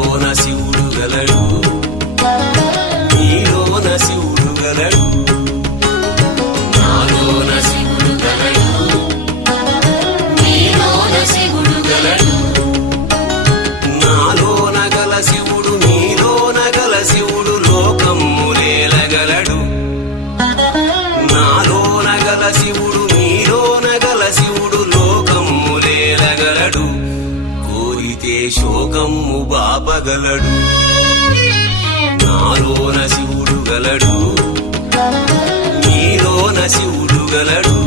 నీలోన శివుడు గలడు నీలోన శివుడు గలడు నాలోన శివుడు గలడు నీలోన శివుడు గలడు నాలోన గల శివుడు నీలోన గల శివుడు లోకమ్ములేలగలడు నాలోన గల శివుడు నీలోన గల శివుడు లోకమ్ములేలగలడు కోరితే శోకమ్ము బాపగలడు నాలోన శివుడు గలడు. నీలోన శివుడు గలడు.